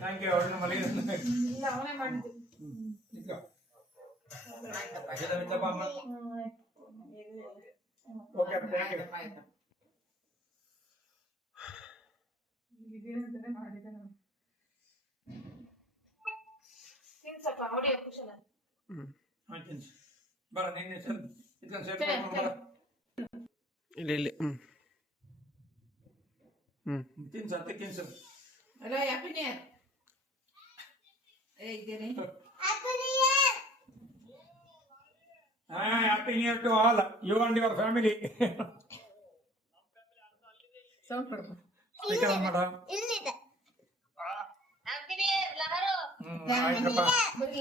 Thank you. ಅವಳನ್ನ ಮಲಗಿ ಇಲ್ಲ ಅವನೇ ಮಾಡಿದ್ದು. Okay thank you. ಇದೇನಂತಾನೆ ಮಾಡಿದ್ದೆ ನಾನು. ತಿನ್ಸಪ್ಪ ಹೊಡಿ ಕುಶಲ. ತಿನ್ಸು ಬರ ನಿನ್ನೆ ಸರ್ ಇದನ್ನ ಸೇರ್ಕೊಂಡು ಬರ. ಇಲ್ಲಿ ತಿನ್ಸು ಅತ್ತೆ ತಿನ್ಸು. Hello happy new year. ಇದ್ದೇನೆ. Happy new year to all you and your family. Sound ಕೊಡು. ಮೇಡಮ್ ಆಯ್ತಪ್ಪ.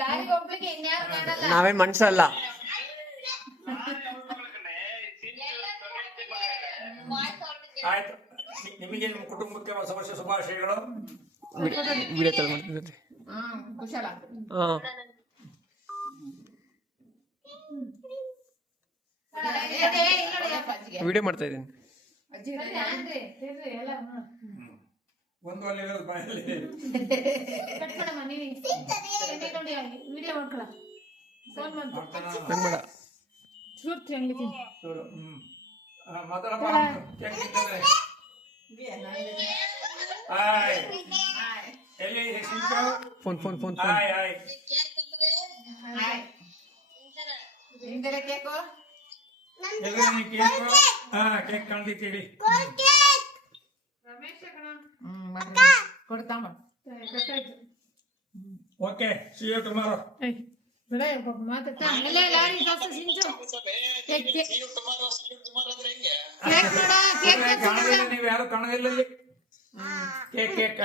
ಲಾರಿಗೆ ಒಬ್ಳಿಗೆ ಇನ್ಯಾರು ಕಾಣಲ್ಲ. ನಾವೇನ್ ಮನ್ಸಲ್ಲ. ಆಯ್ತು, ನಿಮಗೆ ನಿಮ್ಮ ಕುಟುಂಬಕ್ಕೆ ಹೊಸ ವರ್ಷ ಶುಭಾಶಯಗಳು. ವಿಡಿಯೋ ಕಾಲ್ ಮಾಡ್ತಿದ್ದೆ. ಕುಶಲ. ವಿಡಿಯೋ ಮಾಡ್ತಾ ಇದ್ದೀನಿ. ಒಂದು ಅಲ್ಲಿ ಬಾಯಲ್ಲಿ ವಿಡಿಯೋ ಮಾಡ್ಕೊಳ. ಫೋನ್ ಮಾಡ್ಕೊ. ನಂಗೆ ಬೇಡ. ಚೂರ್ತಿ ಹಂಗೆ ಚೂರು. ಮಾತಾಡಪ್ಪ. ಹಾಯ್ ಎಲ್ಲಿ ಸಿಂಚು? Phone phone phone hi hi. ನಿಂದರೆ ಕೇಕು. ಎಲ್ಲಿ ಕೇಕು? ಕೇಕ್ ಕಾಣ್ತಿದ್ದೀವಿ. ರಮೇಶ ಕಣ. ಕೊಡ್ತಾಮ. Okay see you tomorrow. ಬೇಡ ಮಾತಾಡ್ತಾ ಎಲ್ಲ ಲಾರಿ ಕಾಸು ಸಿಂಚು. ಕೇಕ್ ನೋಡ ಕೇಕ್ ಕಾಣೋದಿಲ್ಲ, ನೀವು ಯಾರು ಕಾಣೋದಿಲ್ಲ ಇಲ್ಲಿ. Cake cake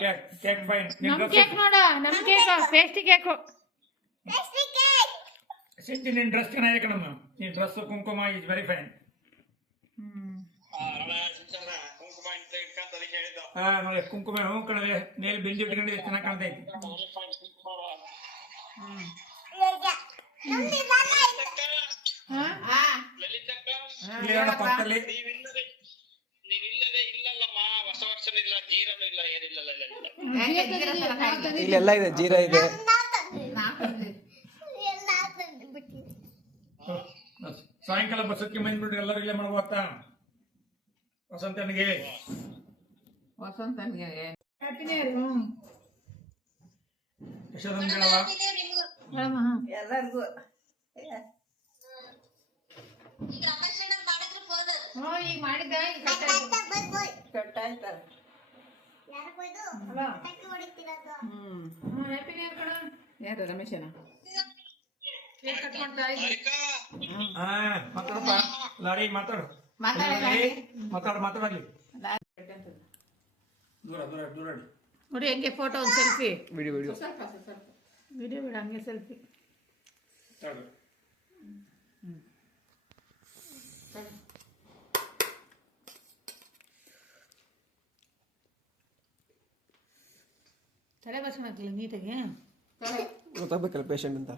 cake cake fine. ನಮ್ ಕೇಕ್ ನೋಡ, ನಮ್ ಕೇಕ್ ಪೇಸ್ಟಿ ಕೇಕು. ಸಿಂಚು ನಿನ್ನ ಡ್ರೆಸ್ ಚೆನ್ನಾಗಿದೆ ಕಣಮ್ಮ. ನಿನ್ನ ಡ್ರೆಸ್ ಕುಂಕುಮ ಇಸ್ ವೆರಿ ಫೈನ್. ನೋಡಿ ಕುಂಕುಮ ಹೂ ಕಣವೆ ನೇಲ್ ಬಿಂದಿ ಇಟ್ಕೊಂಡಿದೆ, ಚೆನ್ನಾಗಿ ಕಾಣ್ತೈತಿ. ಪಕ್ಕದಲ್ಲಿ ಇಲ್ಲೆಲ್ಲ ಇದೆ, ಜೀರಾ ಇದೆ. ಸಾಯಂಕಾಲ ಬಸ್ಸಕ್ಕೆ ಬಂದ್ಬಿಟ್ರೆ ಎಲ್ಲರೂ ಇಲ್ಲೇ ಮಾಡ್ಬೋತ್ತಾ ವಸಂತನಿಗೆ? ವಸಂತನಿಗೆ ಹ್ಯಾಪಿ ನ್ಯೂ ಇಯರ್. ಯಶೋಧನ್ ಹೇಳವ. ಎಲ್ಲರಿಗೂ ಈಗ ಮಾಡಿದ್ದ ಈಗ ಕಟ್ಟಾಯ್ತಲ್ಲ. ಹ್ಯಾಪಿ ನ್ಯೂ ಇಯರ್ ಕಣ. ಯಾರು ರಮೇಶನ? ಕೇಕ್ ಕಟ್ ಮಾಡ್ತಾ ಇದ್ದೆ. ಮಾತಾಡಪ್ಪ ಲಾರಿ ಮಾತಾಡು. ಮಾತಾಡಲ್ಲಿ ದೂರ ದೂರ ದೂರ. ನೋಡಿ ಹೆಂಗೆ ಫೋಟೋ ಒಂದು ಸೆಲ್ಫಿ. ವಿಡಿಯೋ ವಿಡಿಯೋ ವಿಡಿಯೋ ಬಿಡ ಹಂಗೆ ಸೆಲ್ಫಿ. ತಲೆ ಭಾಷಣ ಹಾಕಿಲ್ಲ ನೀಟಾಗಿ. ಗೊತ್ತಾಗ್ಬೇಕಲ್ಲ ಪೇಷಂಟ್ ಅಂತ.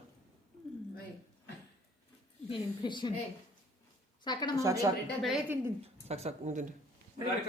ಸಾಕಣ ಸಾಕು ಸಾಕು ಬೆಳಗ್ಗೆ ತಿಂತೀನಿ. ಸಾಕು ಸಾಕು ಮುಂದೆ